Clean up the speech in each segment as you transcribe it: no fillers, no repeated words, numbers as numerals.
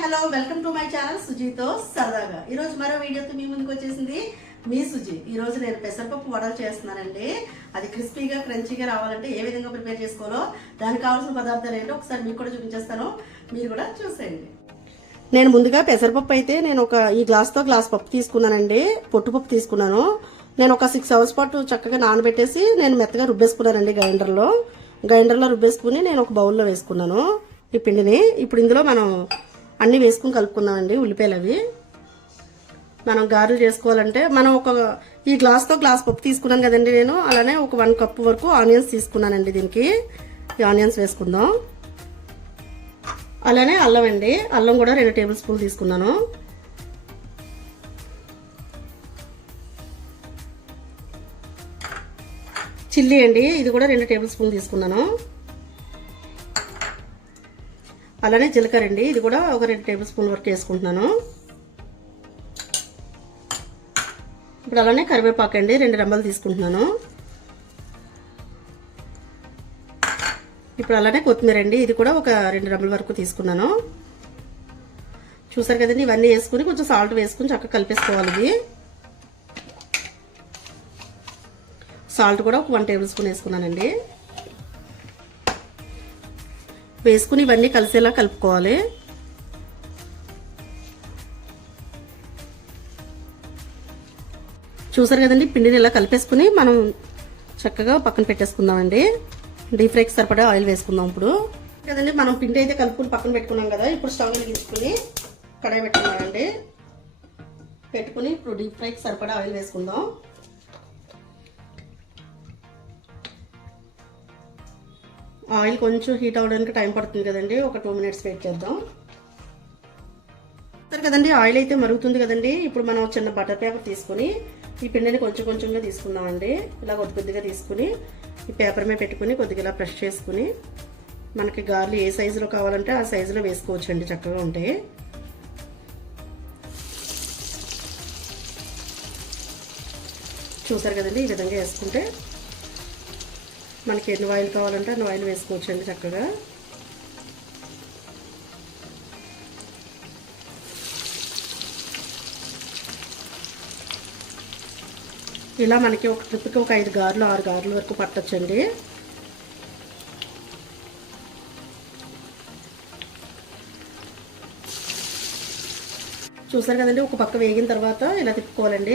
Hello welcome to my channel సుజీతో సరదాగా. ఈరోజు మరో వీడియోతో మీ ముందుకు వచ్చేసింది మీ సుజీ. ఈరోజు నేను పెసరపప్పు వడలు చేస్తున్నానండి. అది క్రిస్పీగా క్రంచీగా రావాలంటే ఏ విధంగా ప్రిపేర్ చేసుకోవాలో దానికి కావాల్సిన పదార్థాలు ఏంటో ఒకసారి మీకు కూడా చూపించేస్తాను, మీరు కూడా చూసేయండి. నేను ముందుగా పెసరపప్పు అయితే నేను ఈ గ్లాస్తో గ్లాస్ పప్పు తీసుకున్నానండి. పొట్టుపప్పు తీసుకున్నాను. నేను ఒక 6 hours పాటు చక్కగా నానబెట్టేసి నేను మెత్తగా రుబ్బేసుకున్నానండి. గ్రైండర్లో రుబ్బేసుకుని నేను ఒక బౌల్లో వేసుకున్నాను ఈ పిండిని. ఇప్పుడు ఇందులో మనం అన్నీ వేసుకుని కలుపుకుందామండి. ఉల్లిపాయలు అవి మనం గారెలు చేసుకోవాలంటే మనం ఈ గ్లాస్తో గ్లాస్ పప్పు తీసుకున్నాను కదండి నేను. అలానే ఒక 1 cup వరకు ఆనియన్స్ తీసుకున్నానండి. దీనికి ఈ ఆనియన్స్ వేసుకుందాం. అలానే అల్లం అండి, అల్లం కూడా 2 tablespoons తీసుకున్నాను. చిల్లీ అండి, ఇది కూడా 2 tablespoons తీసుకున్నాను. అలానే జీలకర్ర అండి, ఇది కూడా ఒక 2 tablespoons వరకు వేసుకుంటున్నాను. ఇప్పుడు అలానే కరివేపాకు అండి 2 రెమ్మలు తీసుకుంటున్నాను. ఇప్పుడు అలానే కొత్తిమీర అండి, ఇది కూడా ఒక 2 రెమ్మల వరకు తీసుకున్నాను. చూసారు కదండి, ఇవన్నీ వేసుకుని కొంచెం సాల్ట్ వేసుకుని చక్కగా కలిపేసుకోవాలి. ఇది సాల్ట్ కూడా ఒక 1 tablespoon వేసుకున్నానండి. వేసుకుని ఇవన్నీ కలిసేలా కలుపుకోవాలి. చూసారు కదండి, పిండిని ఇలా కలిపేసుకుని మనం చక్కగా పక్కన పెట్టేసుకుందామండి. డీప్ ఫ్రైకి సరిపడా ఆయిల్ వేసుకుందాం. ఇప్పుడు కదండి మనం పిండి అయితే కలుపుకుని పక్కన పెట్టుకున్నాం కదా. ఇప్పుడు స్టవ్ వెలిగించుకుని కడాయి పెట్టుకున్నామండి. పెట్టుకుని ఇప్పుడు డీప్ ఫ్రైకి సరిపడా ఆయిల్ వేసుకుందాం. ఆయిల్ కొంచెం హీట్ అవ్వడానికి టైం పడుతుంది కదండి, ఒక 2 minutes వెయిట్ చేద్దాం. సరే కదండి, ఆయిల్ అయితే మరుగుతుంది కదండి. ఇప్పుడు మనం చిన్న బటర్ పేపర్ తీసుకుని ఈ పిండిని కొంచెం కొంచెంగా తీసుకుందామండి. ఇలా కొద్దిగా తీసుకుని ఈ పేపర్ మీద పెట్టుకుని కొద్దిగా ఇలా ప్రెస్ చేసుకుని మనకి గార్లు ఏ సైజులో కావాలంటే ఆ సైజులో వేసుకోవచ్చు అండి. చక్కగా ఉంటాయి. చూసారు కదండి, ఈ విధంగా వేసుకుంటే మనకి ఎన్ని ఆయిల్ కావాలంటే అన్ని ఆయిల్ వేసుకోవచ్చు అండి చక్కగా. ఇలా మనకి ఒక ట్రిప్కి ఒక 5 గారెలు 6 గారెల వరకు పట్టొచ్చండి. చూసారు కదండి, ఒక పక్క వేగిన తర్వాత ఇలా తిప్పుకోవాలండి.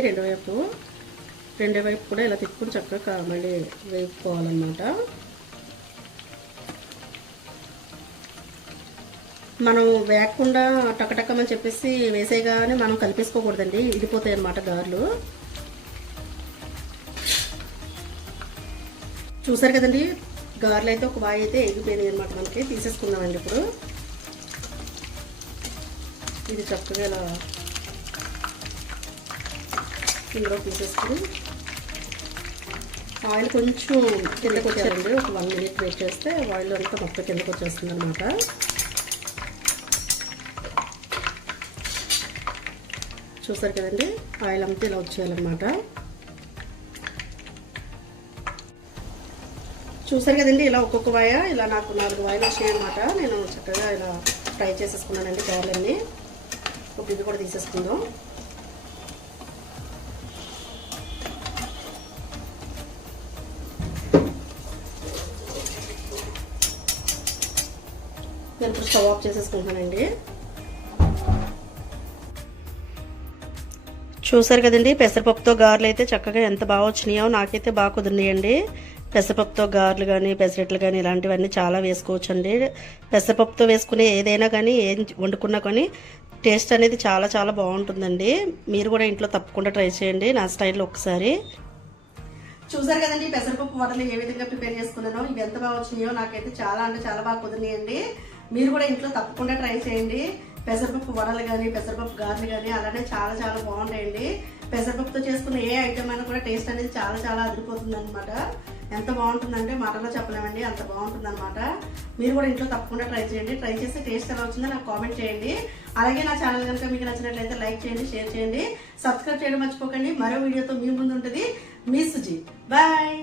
రెండో వైపు కూడా ఇలా తిప్పుకుని చక్కగా మళ్ళీ వేపుకోవాలన్నమాట. మనం వేగకుండా టక్కటక్కమని చెప్పేసి వేసేయగానే మనం కలిపేసుకోకూడదండి, ఇడిపోతాయి అన్నమాట గారెలు. చూసారు కదండి, గారెలు అయితే ఒక వాయి అయితే ఎగిపోయినాయి అనమాట. మనకి తీసేసుకుందామండి. ఇప్పుడు ఇది చక్కగా ఇలా ఇందులో తీసేసుకుని ఆయిల్ కొంచెం కిందకు వచ్చారండి. ఒక 1 minute వెయిట్ చేస్తే ఆయిల్ అంతా మొత్తం కిందకు వచ్చేస్తుంది అనమాట. చూసారు కదండి, ఆయిల్ అంతా ఇలా వచ్చేయాలన్నమాట. చూసారు కదండి, ఇలా ఒక్కొక్క వాయ ఇలా నాకు 4 వాయిలు వచ్చాయి అనమాట. నేను చక్కగా ఇలా ఫ్రై చేసేసుకున్నానండి గారెలన్నీ. ఒక ఇది కూడా తీసేసుకుందాం. నేను ఇప్పుడు స్టవ్ ఆఫ్ చేసేసుకుంటానండి. చూసారు కదండి, పెసరపప్పుతో గారెలు అయితే చక్కగా ఎంత బాగా వచ్చినాయో. నాకైతే బాగా కుదిరినాయండి. పెసరపప్పుతో గారెలు కానీ పెసరట్లు కానీ ఇలాంటివన్నీ చాలా వేసుకోవచ్చండి. పెసరపప్పుతో వేసుకునే ఏదైనా కానీ ఏం వండుకున్నా కానీ టేస్ట్ అనేది చాలా చాలా బాగుంటుందండి. మీరు కూడా ఇంట్లో తప్పకుండా ట్రై చేయండి నా స్టైల్లో ఒకసారి. చూసారు కదండి, పెసరపప్పు వడలు ఏ విధంగా ప్రిపేర్ చేసుకున్నానో. ఇవి ఎంత బాగా వచ్చినాయో. నాకైతే చాలా అంటే చాలా బాగా కుదిరినాయండి. మీరు కూడా ఇంట్లో తప్పకుండా ట్రై చేయండి. పెసరపప్పు వడలు కానీ పెసరపప్పు గారెలు కానీ అలానే చాలా చాలా బాగుంటాయండి. పెసరపప్పుతో చేసుకున్న ఏ ఐటమ్ అయినా కూడా టేస్ట్ అనేది చాలా చాలా అదిరిపోతుంది అనమాట. ఎంత బాగుంటుందంటే మాటలో చెప్పలేమండి, అంత బాగుంటుంది అనమాట. మీరు కూడా ఇంట్లో తప్పకుండా ట్రై చేయండి. ట్రై చేసి టేస్ట్ ఎలా వచ్చిందో నాకు కామెంట్ చేయండి. అలాగే నా ఛానల్ కనుక మీకు నచ్చినట్లయితే లైక్ చేయండి, షేర్ చేయండి, సబ్స్క్రైబ్ చేయడం మర్చిపోకండి. మరో వీడియోతో మీ ముందు ఉంటుంది మీ సుజీ. బాయ్.